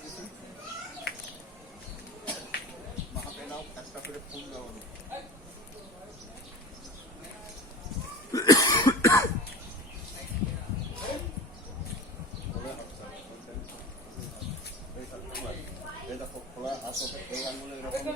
দিচ্ছি হাতে নাও একটা করে ফুল দেওয়া দেখো খোলা হাত এই আঙুলে এরকম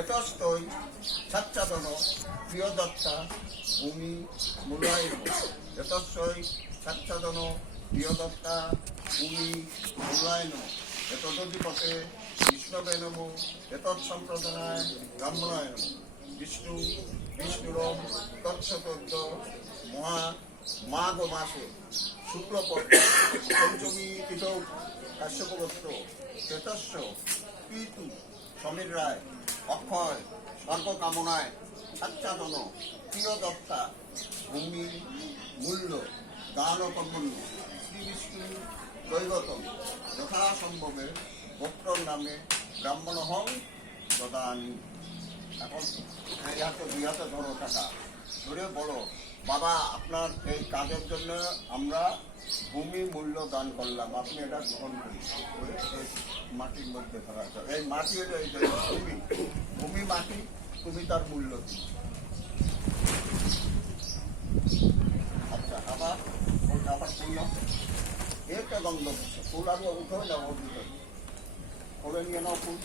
এতস্তই সাচ্চাদন প্রিয় দত্তা ভূমি মূল্যায়ন এতস্তই সাচ্চাদন প্রিয় দত্তা ভূমি মূল্যায়ন এতদধিপতে বিষ্ণবে নম এতৎসম্প্রদানায় ব্রাহ্মণায় নম বিষ্ণু বিষ্ণুরম তৎসতদ্য মাঘ মাসে শুক্লপক্ষে পঞ্চমী তিথৌ কাশ্যপগোত্র শ্বেতস্য পিতু সমীর রায় অক্ষয় স্বর্গ কামনায় সাচ্চাদন প্রিয় দত্তা ভূমি মূল্য দান কর্মণ্য শ্রী বিষ্ণু দৈবতম যথাসম্ভবে গোত্রর নামে ব্রাহ্মণ হং দদানি। এখন এই হাতে দুই হাতে ধরো টাকা ধরে বলো বাবা আপনার এই কাজের জন্য আমরা ভূমি মূল্য দান করলাম, আপনি এটা গ্রহণ করি মাটির মধ্যে ধরা যায়। এই মাটি হলো এই ভূমি, ভূমি মাটি, তুমি তার মূল্য দিই। আচ্ছা আবার আবার ফুল একটা গন্ধ ফুল আগে উঠো না ওর ভিতরে করে নিয়ে নাও ফুল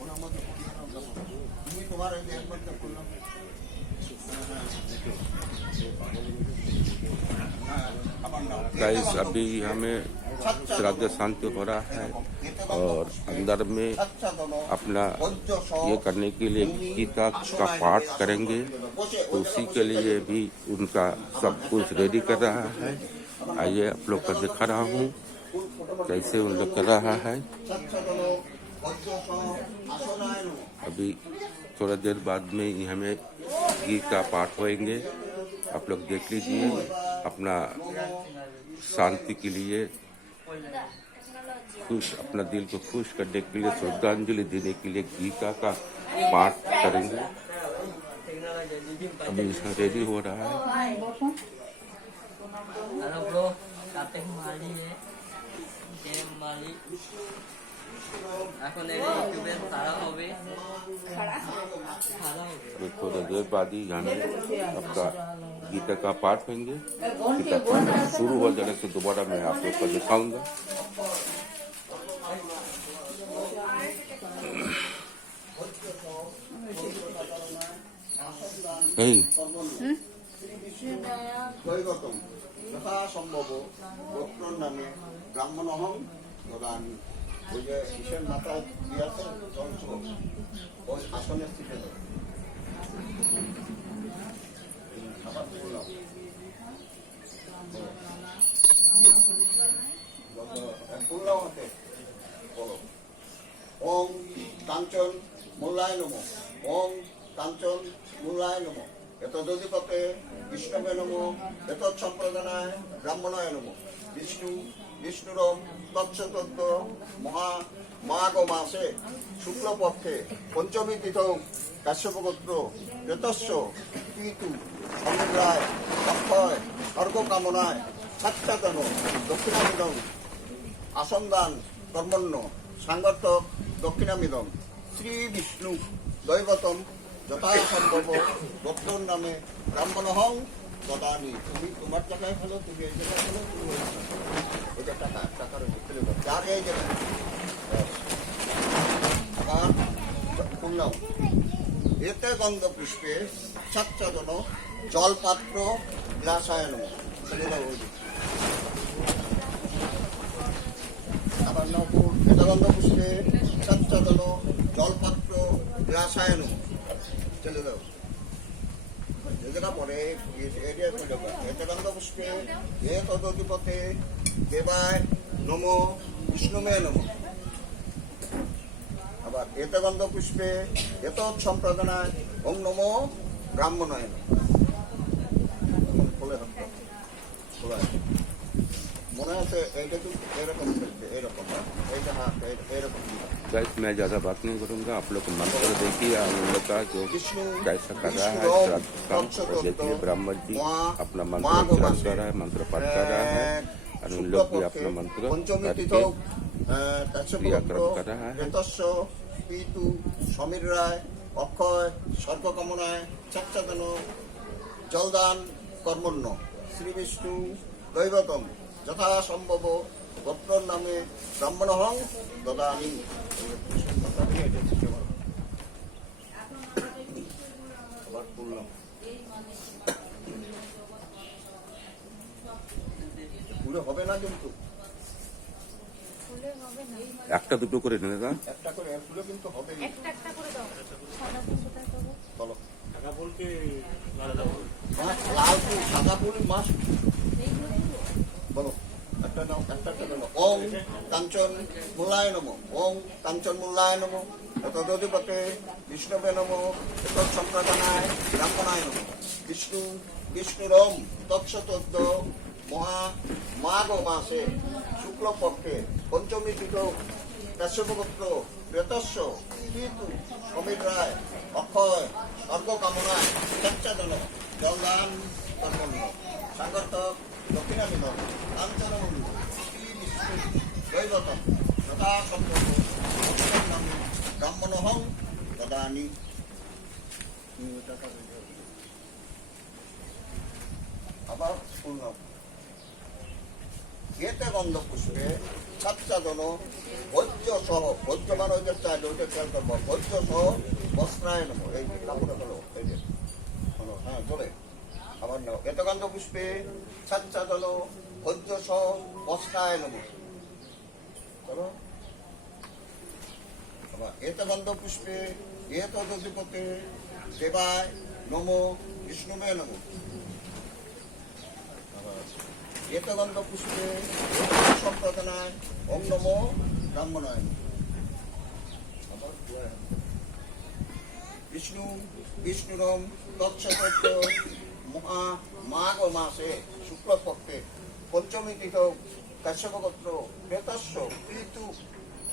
ওনার মধ্যে তুমি তোমার এই দেহের মধ্যে ফুল নাও। गाइस अभी हमें श्राद्ध शांति हो रहा है और अंदर में अपना ये करने के लिए गीता का पाठ करेंगे, तो उसी के लिए भी उनका सब कुछ रेडी कर रहा है। आइए आप लोग को दिखा रहा हूँ कैसे उन लोग कर रहा है। अभी थोड़ा देर बाद में हमें गीत का पाठ होएंगे, आप लोग देख लीजिए। अपना शांति के लिए खुश, अपना दिल को खुश करने के लिए, श्रद्धांजलि देने के लिए गीता का पाठ करेंगे। अभी इसमें रेडी हो रहा है। थोड़ा देर बाद ही जाने आपका गीता का पाठ होंगे। गीता पाठ शुरू हो जाने से दोबारा मैं आप लोग को दिखाऊंगा। ব্রাহ্মণ হং দদানি। ওই যে কিসের মাথায় দিয়ে আছে যন্ত্র, ওই আসনে স্থিত ওং কাঞ্চন মূল্যায় নম, ওং কাঞ্চন মূল্যায় নম এতদধিপতে বিষ্ণবে নম এতৎসম্প্রদানায় ব্রাহ্মণায় নম বিষ্ণু বিষ্ণুরম তৎসতদ্য মাঘ মাসে শুক্লপক্ষে পঞ্চমী তিথৌ কাশ্যপগোত্র রেতস্য পিতু সমীর রায় অক্ষয় স্বর্গ কামনায় সাচ্চাদন দক্ষিণামিদম আসন্দান কর্মণ্য সাংগত্যক দক্ষিণামিদম শ্রী বিষ্ণু দৈবতম যথাসম্ভব গোত্রর নামে ব্রাহ্মণ হং দদানি। তুমি তোমার টাকায় ফেলো, তুমি এই জায়গায় ফেলো, তুমি ওইটা টাকা টাকার ফেলে দাও যার এই জায়গায়। আবার শুনলাম এতে গন্ধ পুষ্পে সাচ্চাদন জলপাত্র গ্লাসায়ন ফেলে দাও ওই। আবার নাও এতে গন্ধ পুষ্পে সাচ্চাদন জলপাত্র গ্লাসায়ন চলে দাও। যেটা পরে এতগন্ধ পুষ্পে এ তদধিপতে দেবায় নম বিষ্ণুমে নম। আবার এতগন্ধ পুষ্পে এত সম্প্রদানায় ওং নম ব্রাহ্মণায় নম। মনে আছে এইটা তো এরকম এরকম এইটা হাত এরকম गाइस मैं ज़्यादा बात नहीं करूंगा, आप लोग को मंत्र देखिए हम लोग का जो विष्णु कैसा कर रहा है विष्णु श्राद्ध काम। और देखिए ब्राह्मण जी अपना मंत्र उच्चारण कर रहा है, मंत्र पाठ कर रहा है और उन लोग भी अपना मंत्र करके क्रियाक्रम कर रहा है। পিতু সমীর রায় অক্ষয় স্বর্গ কামনায় চাচ্চাদন জলদান কর্মণ্য শ্রী বিষ্ণু দৈবতম যথাসম্ভব গোত্রর নামে ব্রাহ্মণহং দদামি। আবার বললাম পুরো হবে না কিন্তু একটা দুটো করে নেন দাদা, একটা করে ফুলে কিন্তু হবে একটা একটা করে দাও। সাদা ফুল কোথায় পাবো? বলো সাদা ফুলকে লাল ফুল সাদা ফুল মাস বলো একটা নাও একটা নাও। ওং কাঞ্চন মূলায় নমঃ ওং কাঞ্চন মূলায় নমঃ তদধিপতে বিষ্ণবে নমঃ তৎসম্প্রদানায় ব্রাহ্মণায় নমঃ বিষ্ণু বিষ্ণুরম তৎসতদ্দ মাঘ মাসে শুক্লপক্ষে পঞ্চমী তিথ কাশ্যপগোত্র প্রেতস্য পিতু সমীর রায় অক্ষয় স্বর্গ কামনায় চাচ্চাদন জলদান কর্মণ্য সাংগর্তক দক্ষিণামিদন কাঞ্চনমন্ডু শ্রী বিষ্ণু দৈবতম যথাসম্ভব নামে ব্রাহ্মণহং দদানি। আবার শুনলাম এতে গন্ধ পুষ্পে ছাত্রাদন ভোজ্য সহ ভোজ্য মানে ওই যে চাইলে ওইটা খেয়াল করবো ভোজ্য সহ বস্ত্রায় নেবো এই যে কাপড়ে হলো এই যে হলো হ্যাঁ চলে আবার নেব এত গন্ধ পুষ্পে ছাত্রাদন ভোজ্য সহ বস্ত্রায় নেবো চলো আবার এত গন্ধ পুষ্পে এত দধিপতে দেবায় নমো বিষ্ণুমে নমো এতগন্ধ পুষ্পে সম্প্রদানায় ওম নমো ব্রাহ্মণায় বিষ্ণু বিষ্ণুরম তৎসতত্ব মাঘ মাসে শুক্লপক্ষে পঞ্চমী তিথ কাশ্যপগোত্র প্রেতস্য পিতু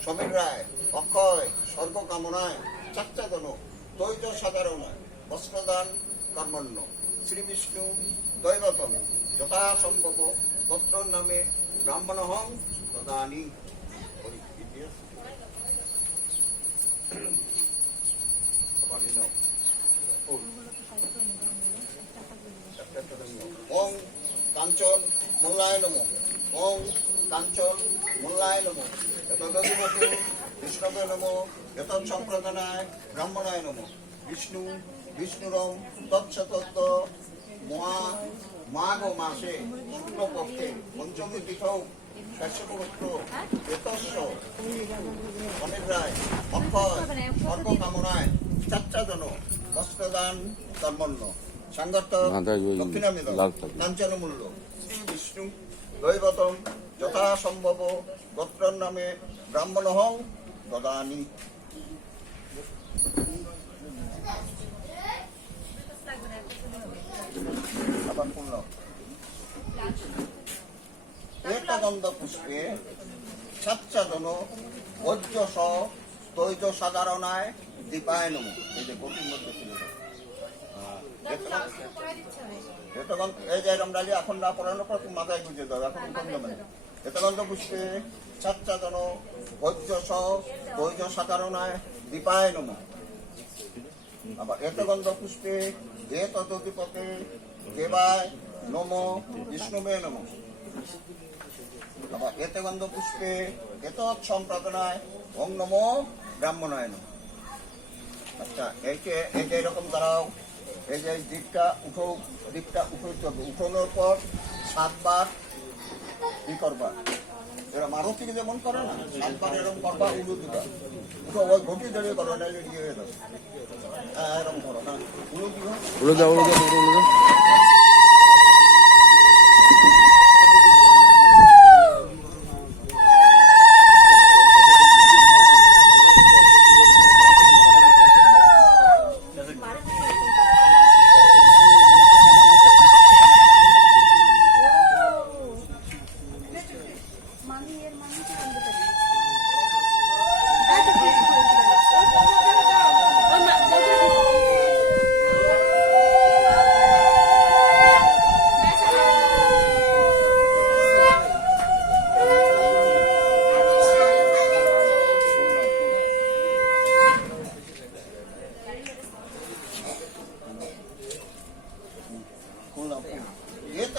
সমীর রায় অক্ষয় স্বর্গ কামনায় চাচ্চাদন দ্বৈত সাধারণায় বস্ত্রদান কর্মণ্য শ্রী বিষ্ণু দৈবতম যথাসম্ভব গোত্রর নামে ব্রাহ্মণহং দদানি। ওং কাঞ্চন মূলায় নমঃ ওং কাঞ্চন মূলায় নমঃ এতদধিপতে বিষ্ণবে নমঃ এতৎসম্প্রদানায় ব্রাহ্মণায় নমঃ বিষ্ণু বিষ্ণুরম তৎসতত্ব মাঘ মাসে শুক্লপক্ষে পঞ্চমী তিথ কাশ্যপগোত্র প্রেতস্য সমীর রায় অক্ষয় স্বর্গ কামনায় চাচ্চাদন বস্ত্রদান কর্মণ্য সাংগর্তক দক্ষিণামিদন কাঞ্চনমূল্য শ্রী বিষ্ণু দৈবতম যথাসম্ভব গোত্রর নামে ব্রাহ্মণহং দদানি। আবার শুনলাম একাদন্দ পুষ্পে ছাচ্চাদন ভোজ্য সহ তৈজ সাধারণায় দীপায় নমঃ এই যে গতির মধ্যে ছিল এই যে রমডালি এখন না পড়ানোর পর তুমি মাথায় গুঁজে দাও এখন এতগন্ধ পুষ্পে ছাচ্চাদন ভোজ্য সহ তৈজ সাধারণায় দীপায় নমঃ আবার এতগন্ধ পুষ্পে এ তদধিপতে দেবায় নমো বিষ্ণুমে নমঃ আবার এতে গন্ধ পুষ্পে এত সম্প্রদানায় ওং নমো ব্রাহ্মণায় নমঃ। আচ্ছা এই যে এরকম দাঁড়াও এই যে দিকটা উঠোইতে হবে উঠোনোর পর 7 বার কি করবা এরা মারুতি যেমন করে না 7 বার এরকম করবা উলু দিবা উঠো ওই ঘটি দাঁড়িয়ে করো না ইয়ে হয়ে যাবে এরকম করো না উলু দিবা উলু দাও উলু দাও উলু দাও। মামি এর মামি কি বলতে পারি?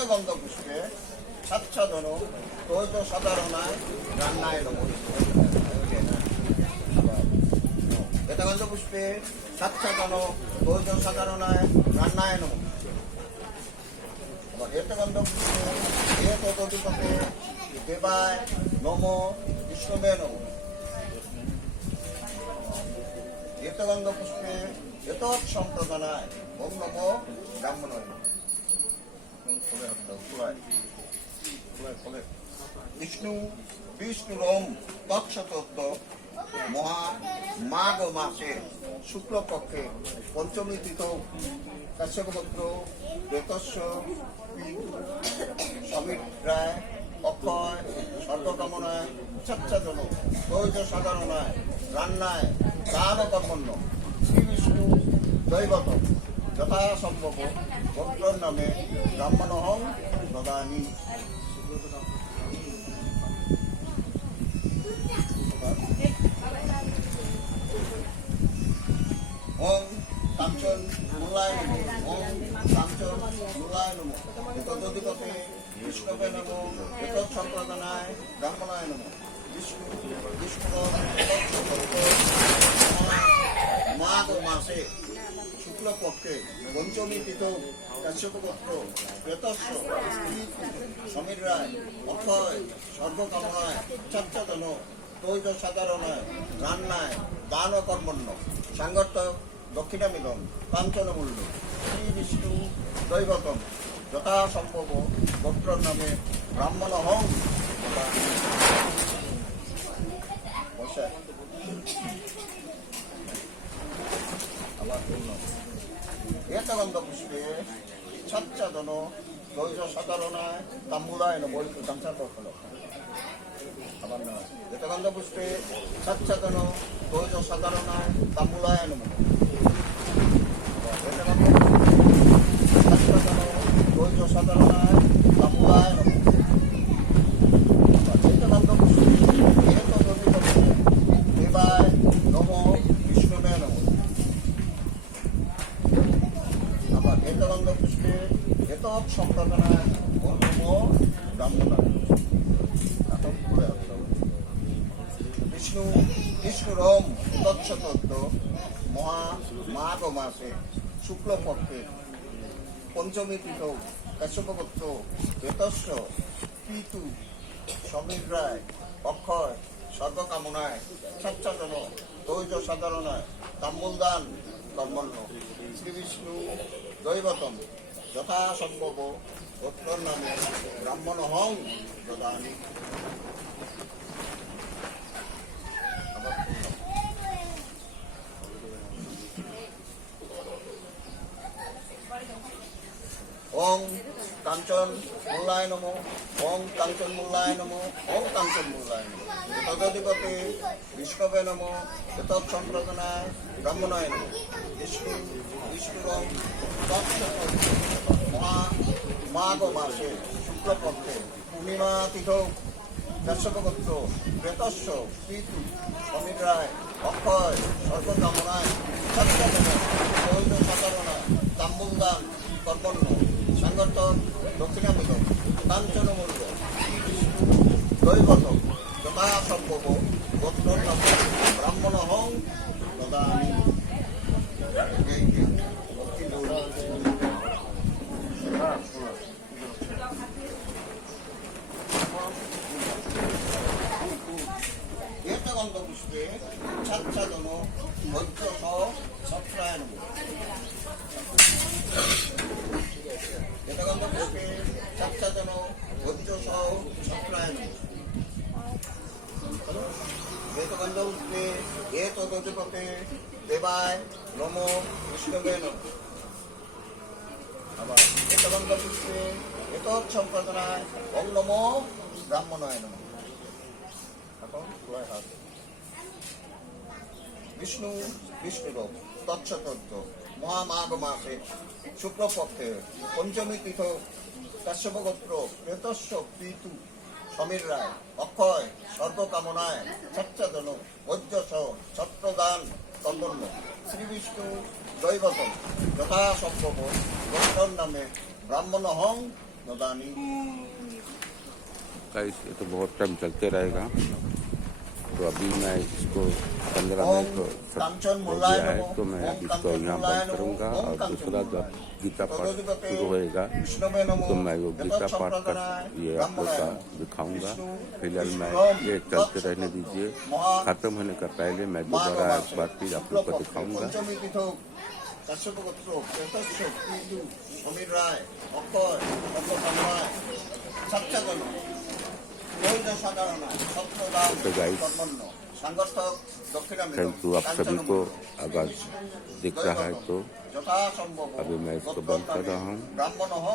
এতগন্ধ পুষ্পে ছাচ্ছাদন তৈজ সাধারণায় রান্নায় নমঃ। এতগন্ধ পুষ্পে ছাচ্ছাদন তৈজ সাধারণায় রান্নায় নমঃ। এতগন্ধ পুষ্পে এ তদধিপতে দেবায় নম বিষ্ণুবে নমঃ। এতগন্ধ পুষ্পে এতৎ সম্প্রদানায় ওম নমো ব্রাহ্মণায়। বিষ্ণু বিষ্ণুরম তৎসতত্ব মহা মাঘ মাসে শুক্লপক্ষে পঞ্চমী তিথৌ কাশ্যপগোত্র বেতস্য সমীরায় অক্ষয় স্বর্গকামনায় ছাচ্ছাদন তৈজ সাধারণায় রান্নায় দান কর্মণ্য শ্রী বিষ্ণু দৈবত যথাসম্ভব গোত্রর নামে ব্রাহ্মণহং দদামি। ওম কাঞ্চন মূলায় নমঃ। ওম কাঞ্চন মূলায় নমঃ। এতদধিপতে বিষ্ণবে নমঃ। এতৎ সম্প্রদানায় ব্রাহ্মণায় নমঃ। বিষ্ণু বিষ্ণু মাঘ মাসে শুক্লপক্ষে পঞ্চমী তিথৌ কাশ্যপগোত্র প্রেতস্য সমীর রায় অক্ষয় স্বর্গকামনায় ছাচ্ছাদন তৈজ সাধারণায় রান্নায় দান কর্মণ্য সাংগত্য দক্ষিণামিলন কাঞ্চনমূল্য শ্রী বিষ্ণু দৈবতম যথাসম্ভব গোত্রর নামে ব্রাহ্মণ হং। এতগন্ধ পুষ্পে ছাচ্ছাদন তৈজ সাধারণায় তাম্বুলায় নমঃ। আবার না এতগন্ধ পুষ্পে ছাচ্ছাদন তৈজ সাধারণায় তাম্বুলায় নমঃ। ছাচ্ছাদন তৈজ সাধারণায় তাম্বুলায় নমঃ। এতগন্ধ পুষ্পে দেবায় নমঃ বিষ্ণুবে নমঃ। আবার এতগন্ধ পুষ্পে এতৎ সম্প্রদানায় ওম নমো ব্রাহ্মণায়। বিষ্ণু বিষ্ণুরম তৎসতত্ব মহা মাঘ মাসে শুক্লপক্ষে পঞ্চমী তিথৌ কাশ্যপগোত্র বেতস্য পিতু সমীর রায় অক্ষয় স্বর্গকামনায় ছাচ্ছাদন তৈজ সাধারণায় তাম্বুলদান কর্মণ্য শ্রী বিষ্ণু দৈবতম যথাসম্ভব গোত্রর নামে ব্রাহ্মণ হং দদামি। ওং কাঞ্চন মূলায় নমঃ। ওং কাঞ্চন মূলায় নমঃ। ওং কাঞ্চন মূলায় নমঃ। তদধিপতে বিষ্ণবে নমঃ। এতৎ সম্প্রদানায় ব্রাহ্মণায় নমঃ। বিষ্ণু বিষ্ণুরং মহা মাঘ মাসে শুক্লপক্ষে পূর্ণিমা তিথৌ কাশ্যপগোত্র প্রেতস্য পিতু সমীর রায় অক্ষয় স্বর্গকামনায় ছাচ্ছাদন তৈজ সাধারণায় তাম্বুলদান কর্মণ্য সাংগঠন দক্ষিণামিলন কাঞ্চনমূল্য দৈবত যথাসম্ভব গোত্রর নামে ব্রাহ্মণ হং দদামি। এতগন্ধ পুষ্পে ছাচ্ছাদন ভৈদ্য সপ্রায় নমঃ। এতগন্ধ পুষ্পে ছাচ্ছাদন ভৈদ্য সপ্রায় নমঃ। এতগন্ধ পুষ্পে এ তদধিপতে দেবায় নম বিষ্ণুবে নমঃ। আবার এতগন্ধ পুষ্পে এতৎ সম্প্রদানায় ওম নমো ব্রাহ্মণায় নমঃ। বিষ্ণু বিষ্ণুরূপ তৎসতত্ব মহামাঘ মাসে শুক্লপক্ষে পঞ্চমী তিথৌ কাশ্যপগোত্র প্রেতস্য পিতু সমীর রায় অক্ষয় স্বর্গকামনায় ছাচ্ছাদন বৈদ্যস ছত্রদান কর্মণ্য শ্রী বিষ্ণু দৈবতম যথাসম্ভব গোত্রর নামে ব্রাহ্মণ হং ददानी गाइस ये तो बहुत टाइम चलते रहेगा। तो अभी मैं इसको 15 मिनट सब हो गया है तो मैं इसको यहाँ बंद करूँगा और दूसरा जब गीता पाठ शुरू होएगा तो मैं वो गीता पाठ कर ये आप लोग का दिखाऊंगा। फिलहाल मैं ये चलते रहने दीजिए, खत्म होने का पहले मैं दोबारा एक बार फिर आप लोग को दिखाऊंगा। কাশ্যপগোত্র প্রেতস্য পিতু সমীর রায় অক্ষয় অক্ষকামরায় সাচ্চাদন বৈধ সাধারণ সত্যদান तो गाइस কর্মণ্য সংগঠক দক্ষিণামিত थैंक यू आप सभी को। अगर दिख रहा है तो যথাসম্ভব अभी मैं इसको बंद कर रहा हूँ। ब्राह्मण